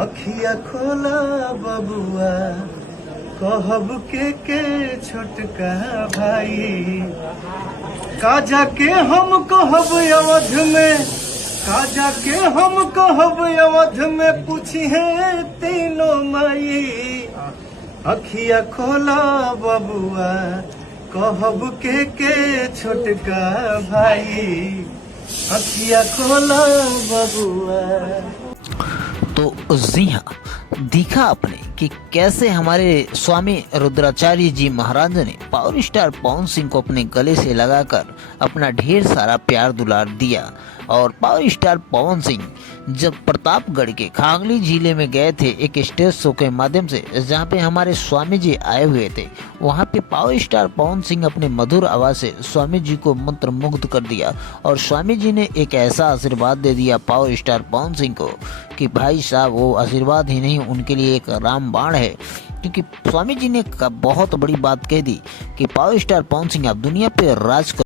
अखिया खोला बबुआ कहब के छोटका भाई काजा के हम कहब अवध में काजा के हम कहब अवध में पूछी है तीनों माई अखिया खोला बबुआ कहब के छोटका भाई अखिया खोला बबुआ। तो जी हाँ, देखा आपने कि कैसे हमारे स्वामी रुद्राचार्य जी महाराज ने पावर स्टार पवन सिंह को अपने गले से लगाकर अपना ढेर सारा प्यार दुलार दिया। और पावर स्टार पवन सिंह जब प्रतापगढ़ के खांगली जिले में गए थे एक स्टेज शो के माध्यम से, जहाँ पे हमारे स्वामी जी आए हुए थे, वहाँ पे पावर स्टार पवन सिंह अपने मधुर आवाज़ से स्वामी जी को मंत्र मुग्ध कर दिया। और स्वामी जी ने एक ऐसा आशीर्वाद दे दिया पावर स्टार पवन सिंह को कि भाई साहब वो आशीर्वाद ही नहीं, उनके लिए एक रामबाण है। क्योंकि स्वामी जी ने बहुत बड़ी बात कह दी कि पावर स्टार पवन सिंह आप दुनिया पे राज कर